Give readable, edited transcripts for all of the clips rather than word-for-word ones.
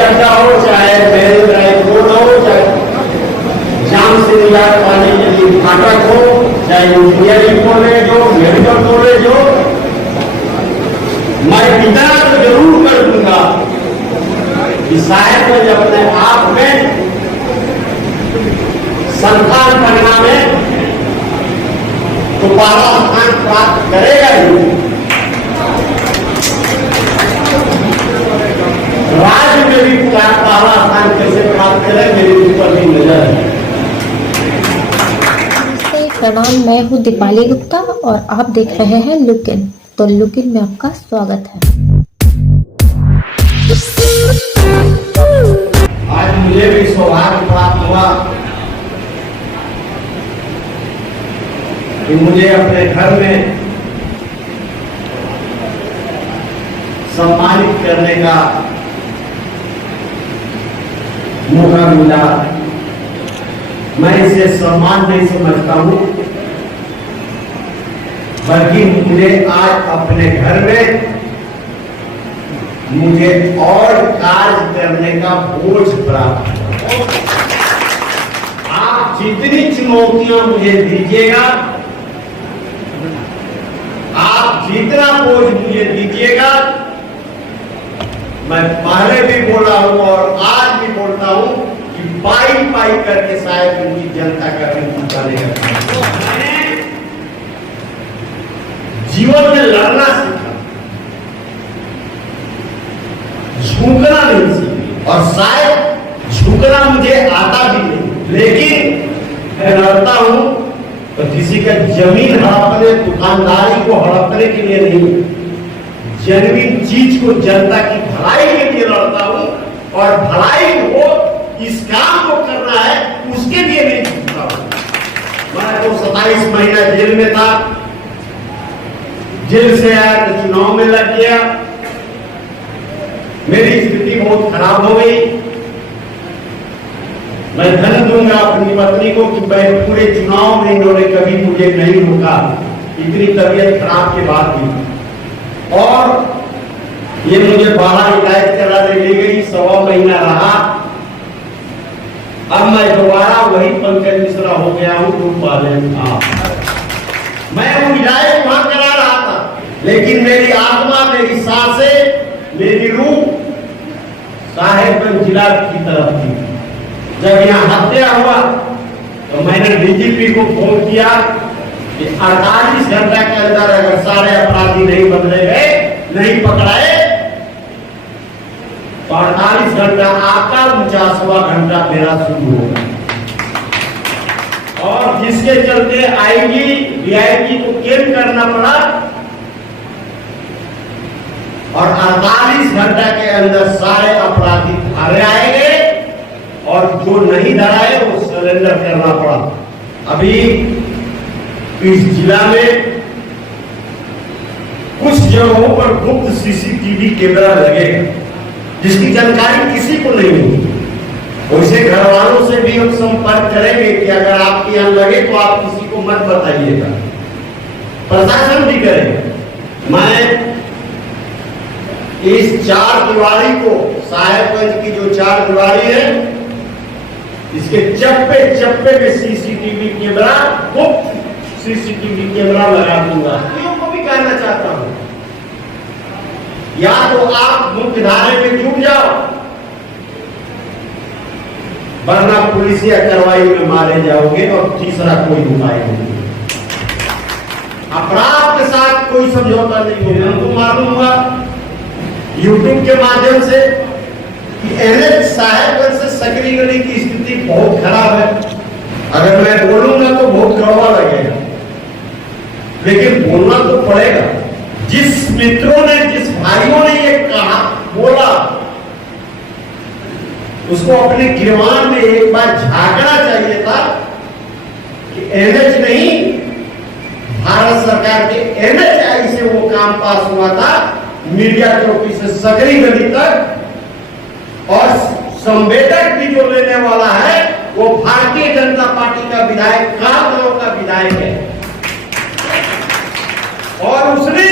अड्डा हो चाहे बैल ड्राइव रोड हो चाहे जाम से निजात पाने के लिए फाटक हो चाहे इंजीनियरिंग कॉलेज हो मेडिकल कॉलेज हो, मैं इतना तो जरूर कर दूंगा कि साहेबगंज अपने आप में संस्थान बनना में तो पहला स्थान प्राप्त करेगा ही। राज्य में भी पहला स्थान कैसे प्राप्त करें मेरे ऊपर भी नजर है। प्रणाम, मैं हूँ दीपाली गुप्ता और आप देख रहे हैं लुक इन। तो लुक इन में आपका स्वागत है। आज मुझे भी सौभाग्य प्राप्त हुआ कि मुझे अपने घर में सम्मानित करने का मौका मिला। मैं इसे सम्मान नहीं समझता हूं, बल्कि मुझे आज अपने घर में मुझे और कार्य करने का बोझ प्राप्त हुआ। आप जितनी चुनौतियां मुझे दीजिएगा, आप जितना बोझ मुझे दीजिएगा, मैं पहले भी बोला हूं और आज भी बोलता हूं कि पाई पाई करके शायद उनकी जनता का ऋण चुकाने का जीवन में लड़ना सीखा, झुकना नहीं सीखा और शायद झुकना मुझे आता भी नहीं, लेकिन मैं लड़ता हूं तो किसी का जमीन हड़पने, दुकानदारी को हड़पने के लिए नहीं, जेन्युइन चीज को जनता की भलाई के लिए लड़ता हूं और भलाई को इस काम को करना है उसके लिए नहीं झुकता हूं। मैं तो 27 महीना जेल में था, जेल से आया तो चुनाव में लग गया, मेरी स्थिति बहुत खराब हो गई। मैं धन दूंगा अपनी पत्नी को कि मैं पूरे चुनाव में इन्होंने कभी मुझे नहीं रोका, इतनी तबीयत खराब के बाद भी। और ये मुझे बाहर इलाज कराने ले गई, 1.25 महीना रहा। अब मैं दोबारा वही पंकज मिश्रा हो गया हूं जो पहले था। मैं वो इलाज वहां करा रहा था, लेकिन मेरी आत्मा, मेरी सांसें, मेरी रूह साहेबगंज जिला की तरफ थी। जब यहाँ हत्या हुआ तो मैंने डीजीपी को फोन किया कि 48 घंटा के अंदर अगर सारे अपराधी नहीं बदले गए, नहीं पकड़ाए, तो 48 घंटा आपका 49वां घंटा मेरा शुरू होगा। और जिसके चलते आईजी डीआईजी को केम करना पड़ा और 48 घंटा के अंदर सारे अपराधी धरे आएंगे और जो नहीं धराए वो सरेंडर करना पड़ा। अभी इस जिला में कुछ जगहों पर गुप्त सीसीटीवी कैमरा लगेगा, जिसकी जानकारी किसी को नहीं होगी। वैसे घर वालों से भी हम संपर्क करेंगे कि अगर आपके यहाँ लगे तो आप किसी को मत बताइएगा, प्रशासन भी करेगा। मैं इस 4 दीवारी को, साहेबगंज की जो 4 दीवारी है, इसके चप्पे चप्पे में सीसीटीवी कैमरा, गुप्त सीसीटीवी कैमरा लगा दूंगा। को भी कहना चाहता हूं, या तो आप मुख्य धारे में जुट जाओ, वरना पुलिस या कार्रवाई में मारे जाओगे और तीसरा कोई उपाय नहीं। अपराध के साथ कोई समझौता नहीं होगा। हमको मालूम हुआ यूट्यूब के माध्यम से एनएच साहेबगंज से सकरी गली की स्थिति बहुत खराब है। अगर मैं बोलूंगा तो बहुत कड़वा लगेगा, लेकिन बोलना तो पड़ेगा। जिस मित्रों ने, जिस भाइयों ने ये कहा, बोला, उसको अपने गिरवान में एक बार झांकना चाहिए था कि एनएच नहीं, भारत सरकार के एनएचआई से वो काम पास हुआ था, मीडिया चौकी से सकरी गली तक, और संवेदक भी जो लेने वाला है वो भारतीय जनता पार्टी का विधायक, गांव का विधायक है। और उसने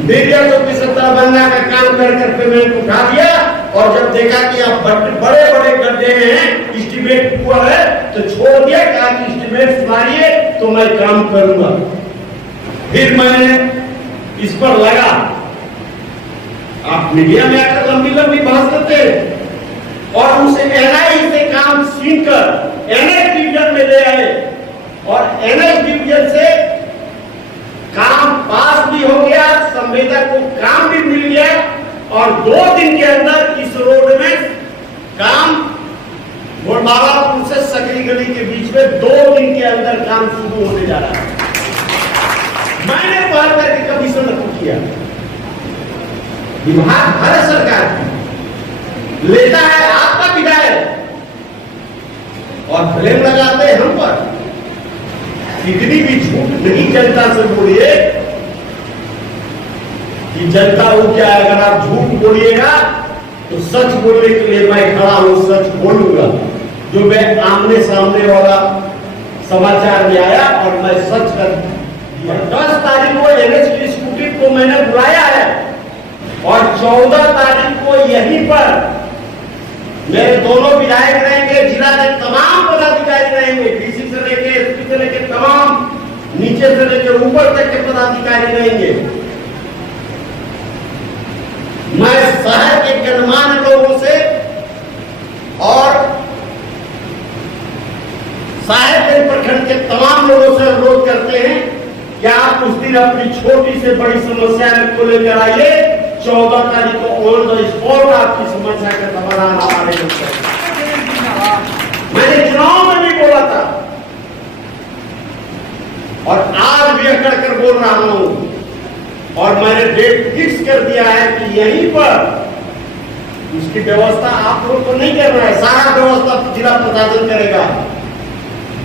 मीडिया तो 75 बनना का काम कर पेमेंट उठा दिया, और जब देखा कि आप बड़े बड़े गड्ढे हैं, एस्टीमेट हुआ है, तो छोड़ दिया, कहा कि एस्टीमेट सुनाइए तो मैं काम करूंगा। फिर मैंने इस पर लगा। आप मीडिया में आकर लंबी लंबी बहस करते हैं, और उसे एनआई से काम छीनकर एनएस डिवीजन में ले आए, और एनएस डिवीजन से काम पास भी हो गया, संवेदक को काम भी मिल गया, और 2 दिन के अंदर इस रोड में काम गोलबाबापुर से सकरी गली के बीच में 2 दिन के अंदर काम शुरू होने जा रहा है। मैंने पहल करके कमीशन रखू किया। विभाग भारत सरकार की लेता है आपका विधायक, और ब्लेम लगाते हैं हम पर। इतनी भी झूठ नहीं जनता से बोलिए कि जनता वो क्या है। अगर आप झूठ बोलिएगा तो सच बोलने के लिए मैं खड़ा हूं, सच बोलूंगा। जो मैं आमने सामने वाला समाचार में आया और मैं सच कर दिया। 10 तारीख को एनएच की स्कूटी को मैंने बुलाया है, और 14 तारीख को यहीं पर मेरे दोनों विधायक रहेंगे, जिला के तमाम पदाधिकारी रहेंगे, डीसी से लेके एसपी से लेके तमाम नीचे से लेके ऊपर तक के पदाधिकारी रहेंगे। मैं शहर के गणमान्य लोगों से और साहेबगंज प्रखंड के तमाम लोगों से अनुरोध करते हैं कि आप उस दिन अपनी छोटी से बड़ी समस्या को लेकर आइए। 14 तारीख को ऑन द स्पॉट आपकी समस्या का समाधान हमारे मैंने चुनाव में भी बोला था, और आज भी अकड़ कर बोल रहा हूं, और मैंने डेट फिक्स कर दिया है कि यहीं पर उसकी व्यवस्था आप लोग को नहीं करना है, सारा व्यवस्था जिला प्रशासन करेगा।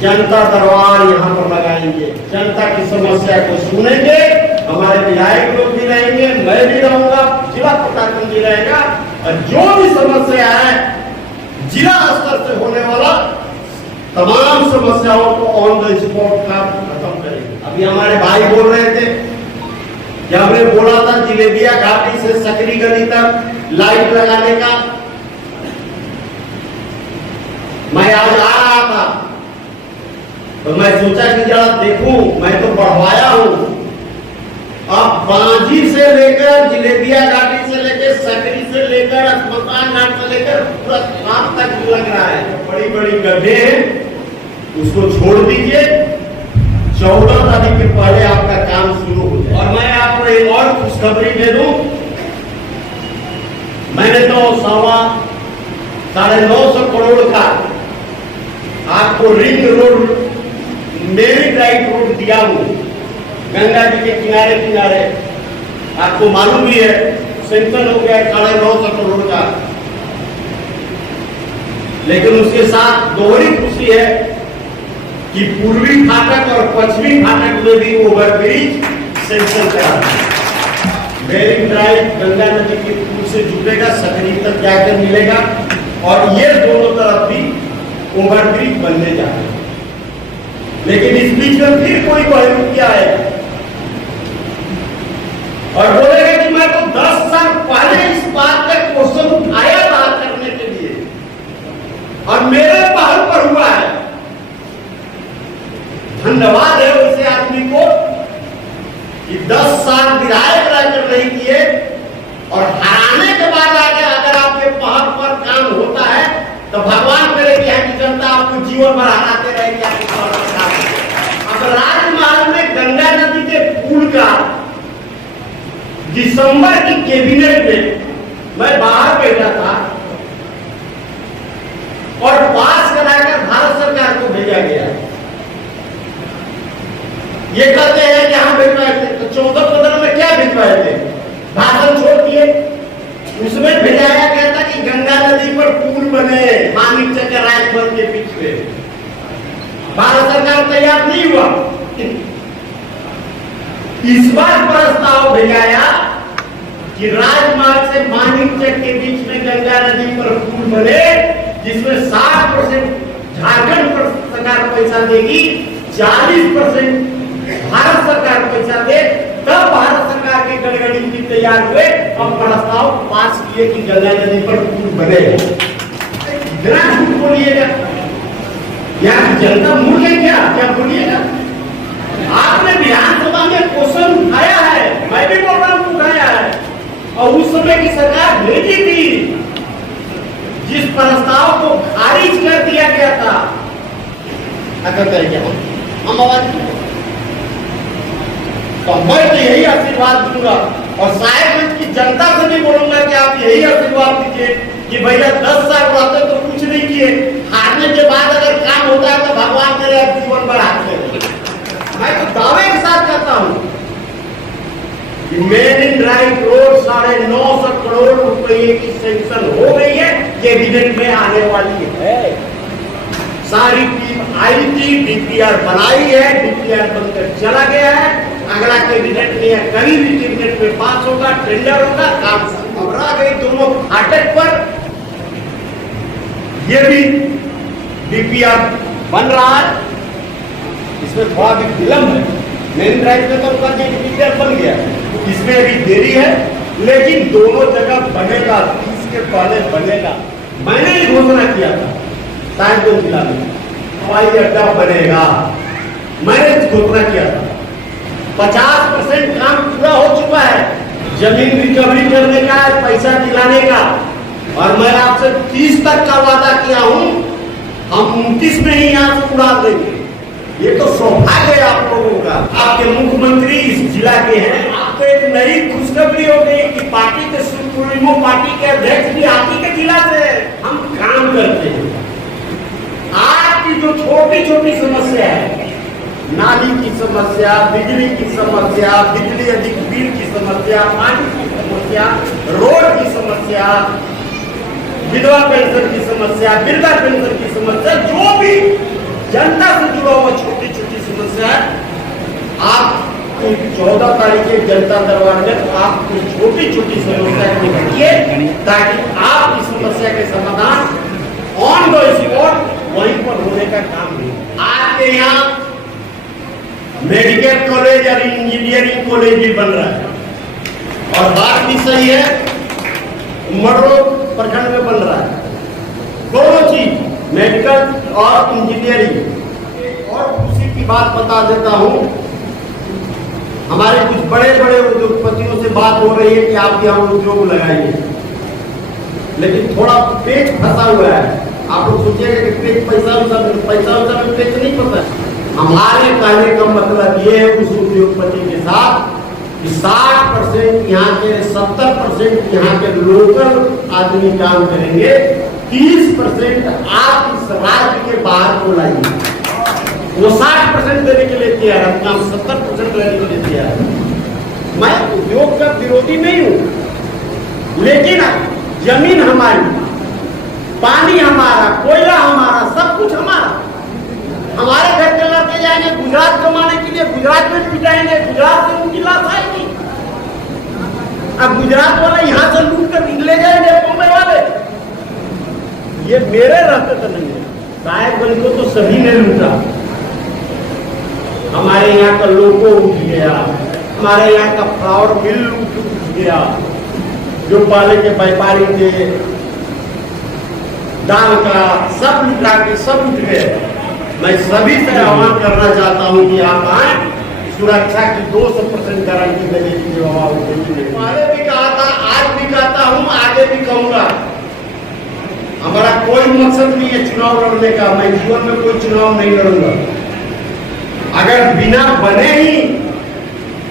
जनता दरबार यहाँ पर लगाएंगे, जनता की समस्या को सुनेंगे, हमारे विधायक लोग भी रहेंगे, मैं भी रहूंगा, जिला प्रशासन भी रहेगा, और जो भी समस्या है जिला स्तर से होने वाला तमाम समस्याओं को ऑन द स्पॉट का खत्म करेंगे। अभी हमारे भाई बोल रहे थे कि हमने बोला था जिलेबिया घाटी से सकरी गली तक लाइट लगाने का। मैं आज आ रहा था तो मैं सोचा कि जरा देखूं, मैं तो बढ़वाया हूं। अब बांझी से लेकर जिलेबिया घाटी से लेकर सकरी से लेकर अस्पताल घाट से लेकर पूरा काम तक लग रहा है। बड़ी बड़ी गड्ढे हैं, उसको छोड़ दीजिए। 14 तारीख के पहले आपका काम शुरू हो जाए। और मैं आपको एक और खुशखबरी दे दूं, मैंने तो 950 करोड़ का आपको रिंग रोड, मेरी ड्राइव रोड दिया हूं, गंगा जी के किनारे किनारे। आपको मालूम भी है सेंक्शन हो गया 950 करोड़ का। लेकिन उसके साथ दोहरी खुशी है कि पूर्वी फाटक और पश्चिमी फाटक में भी ओवरब्रिज सेंक्शन करा। मेरी ड्राइव गंगा नदी के पुल से जुड़ेगा, सकरी तक जाकर मिलेगा, और ये दोनों तरफ भी ओवरब्रिज बनने जा रहे हैं। लेकिन इस बीच में फिर कोई बहरूपिया है और बोलेगा कि मैं तो 10 साल पहले इस बात का क्वेश्चन उठाया बात करने के लिए, और मेरे पहल पर हुआ है। धन्यवाद है उसे आदमी को कि 10 साल विधायक रहकर नहीं किए, और हराने के बाद आगे अगर आपके पहल पर काम होता है तो भगवान करे कि यहाँ की जनता आपको जीवन भर हराते रहेगी। अब राजमहल में गंगा नदी के पुल का दिसंबर की कैबिनेट में मैं बाहर बैठा था, और पास कराकर भारत सरकार को भेजा गया। ये कहते हैं कि हम भिजवाए थे, तो 14-15 में क्या भिजवाए थे? भाषण छोड़ दिए। उसमें भेजाया गया था कि गंगा नदी पर पुल बने मानिकचक के राजभवन के बीच में। भारत सरकार तैयार नहीं हुआ। इस बार प्रस्ताव भेजाया कि राजमार्ग से मानिकचक के बीच में गंगा नदी पर पुल बने, जिसमें 60% झारखंड सरकार पैसा देगी, 40% भारत सरकार पैसा दे, तब भारत सरकार के गड़गड़ी की तैयार हुए और प्रस्ताव पास किए कि गंगा नदी पर पुल बनेगा। इतना झूठ बोलिएगा, यहाँ जनता मूल है क्या बोलिएगा? आपने विधानसभा में क्वेश्चन उठाया है, मैं भी बोल रहा हूँ उठाया है, और उस समय की सरकार भेजी थी जिस प्रस्ताव को खारिज कर दिया गया था। अगर करेंगे हम आवाज, तो मैं तो यही आशीर्वाद दूंगा और साहेबगंज की जनता से भी बोलूंगा कि आप यही आशीर्वाद दीजिए कि भैया 10 साल रहते तो कुछ नहीं किए, हारने के बाद अगर काम होता है तो भगवान करे आप जीवन बढ़ाते। मैं तो दावे के साथ कहता हूं कि main in drive road 950 crore रुपए की सेंक्शन हो गई है, कैबिनेट में आने वाली है। सारी टीम आई थी, डीपीआर बनाई है, डीपीआर बनकर चला गया है, अगला कैबिनेट में या कहीं भी कैबिनेट में पास होगा, टेंडर होगा, काम घबरा गई दोनों फाटक पर। ये भी डीपीआर बन रहा है, इसमें थोड़ा भी विलंब है। मेन ड्राइव में तो उनका डीपीआर बन गया, इसमें अभी देरी है, लेकिन दोनों जगह बनेगा, 30 के पहले बनेगा। मैंने ही घोषणा किया था साहेबगंज जिला में हवाई अड्डा बनेगा, मैंने घोषणा किया था। 50% काम पूरा हो चुका है, जमीन रिकवरी करने का, पैसा दिलाने का, और मैं आपसे 30 तक का वादा किया हूं, हम 29 में ही यहाँ से उड़ा देंगे। ये तो सौभाग्य है आप लोगों का, आपके मुख्यमंत्री इस जिला के हैं। आपको एक नई खुशखबरी हो गई कि पार्टी के सुप्रीमो, पार्टी के अध्यक्ष भी आप ही के जिला से हम काम करते हैं। आपकी जो छोटी छोटी समस्या है, नाली की समस्या, बिजली की समस्या, बिजली अधिक बिल की समस्या, पानी की समस्या, रोड की समस्या, विधवा पेंशन की समस्या, वृद्धा पेंशन की समस्या, जो भी जनता से जुड़ा हुआ छोटी छोटी समस्या है, आप 14 तारीख के जनता दरबार में आप छोटी छोटी समस्या को रखिए, ताकि आप इस समस्या के समाधान ऑन द स्पॉट वहीं पर होने का काम नहीं। आपके यहाँ मेडिकल कॉलेज और इंजीनियरिंग कॉलेज भी बन रहा है, और बात भी सही है, मडरो प्रखंड में बन रहा है। दोनों चीज, मेडिकल और इंजीनियरिंग। और खुशी की बात बता देता हूं, हमारे कुछ बड़े बड़े उद्योगपतियों से बात हो रही है कि आप यहाँ उद्योग लगाइए, लेकिन थोड़ा पेच फंसा हुआ है। आप लोग सोचिएगा कि पेच पैसा में पेच नहीं फंसा। हमारे कहने का मतलब ये है उस उद्योगपति के साथ कि 60% यहाँ के, 70% यहाँ के लोकल आदमी काम करेंगे, 30% आप इस राज्य के बाहर को लाइए। वो 60% देने के लिए तैयार है, अपना 70% लेने के लिए तैयार है। मैं उद्योग का विरोधी नहीं हूं, लेकिन जमीन हमारी, पानी हमारा, कोयला हमारा, सब कुछ हमारा। हमारे घर के लड़के जाएंगे गुजरात कमाने के लिए, गुजरात में पिटाएंगे, गुजरात से उनकी लाश आएगी। अब गुजरात वाले यहाँ से लूट कर ले जाएंगे बॉम्बे वाले। ये मेरे रहते तो नहीं है, साहेबगंज को तो सभी ने लूटा। हमारे यहाँ का लोगो उठ गया, हमारे यहाँ का फ्लावर मिल उठ गया, जो पहले के व्यापारी थे दाल का, सब लुटा के सब उठ गए। मैं सभी से आह्वान करना चाहता हूं कि आप आए, सुरक्षा की 200% गारंटी देने की जो पहले भी कहा था, आज भी कहता हूं, आगे भी कहूंगा। हमारा कोई मकसद नहीं है चुनाव लड़ने का, मैं जीवन में कोई चुनाव नहीं लड़ूंगा। अगर बिना बने ही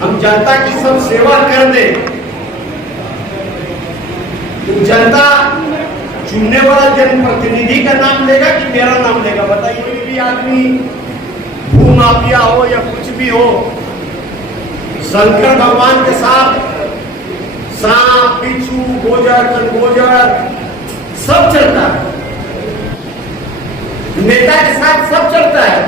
हम जनता की सब सेवा कर दे, तो जनता चुनने वाला जनप्रतिनिधि का नाम लेगा कि मेरा नाम लेगा? बताइए। कोई भी आदमी भूमाफिया हो या कुछ भी हो, शंकर भगवान के साथ सांप, बिच्छू, गोजर, चंगोजर सब चलता है, नेता के साथ सब चलता है,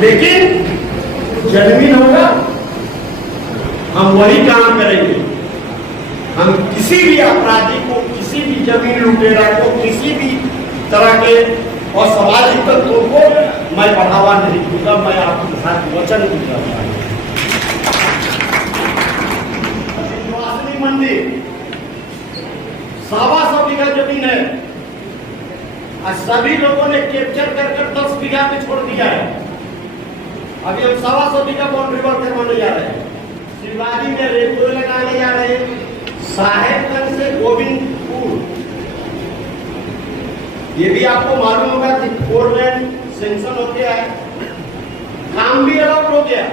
लेकिन जमीन होगा हम वही काम करेंगे। हम किसी भी अपराधी को, किसी भी जमीन लुटेरा को, किसी भी तरह के असामाजिक तत्वों को मैं बढ़ावा नहीं दूंगा। मैं आपके साथ वचन दूंगा। मंदिर 125 बीघा जमीन है और सभी लोगों ने कैप्चर कर 10 बीघा पे छोड़ दिया है। अभी हम 125 बीघा बाउंड्री वॉल करवाने जा रहे हैं। शिवाजी में रेलवे लगाने जा रहे हैं। साहेबगंज से गोविंदपुर, ये भी आपको मालूम होगा कि 4 लेन सेंक्शन हो गया है, काम भी अलग हो गया,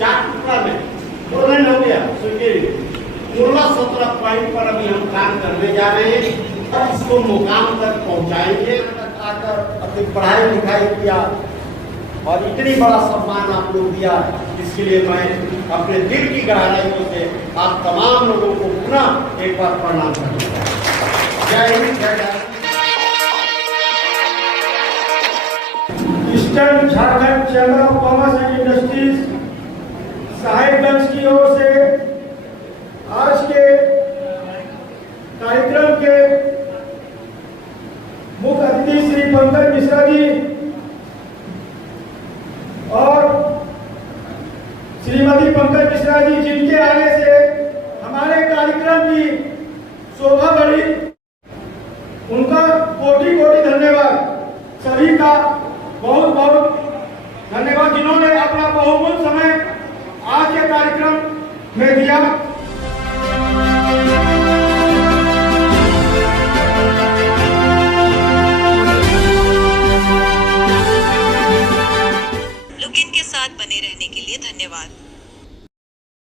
4 टुकड़ा में 4 लेन हो गया। सुनिए 16-17 पॉइंट पर अभी हम काम करने जा रहे हैं और इसको मुकाम तक पहुंचाएंगे। आकर अपनी पढ़ाई लिखाई किया और इतनी बड़ा सम्मान आप लोग दिया, इसके लिए मैं अपने दिल की गहराइयों से आप तमाम लोगों को पुनः एक बार प्रणाम करता हूं। जय हिंद, जय Bharat. Eastern Jharkhand chamber of commerce and industries Sahebganj की ओर से आज के कार्यक्रम के मुख्य अतिथि श्री पंकज मिश्रा जी और श्रीमती पंकज मिश्रा जी, जिनके आने से हमारे कार्यक्रम की शोभा बढ़ी, उनका कोटि कोटि धन्यवाद। सभी का बहुत बहुत धन्यवाद जिन्होंने अपना बहुमूल्य समय आज के कार्यक्रम में दिया।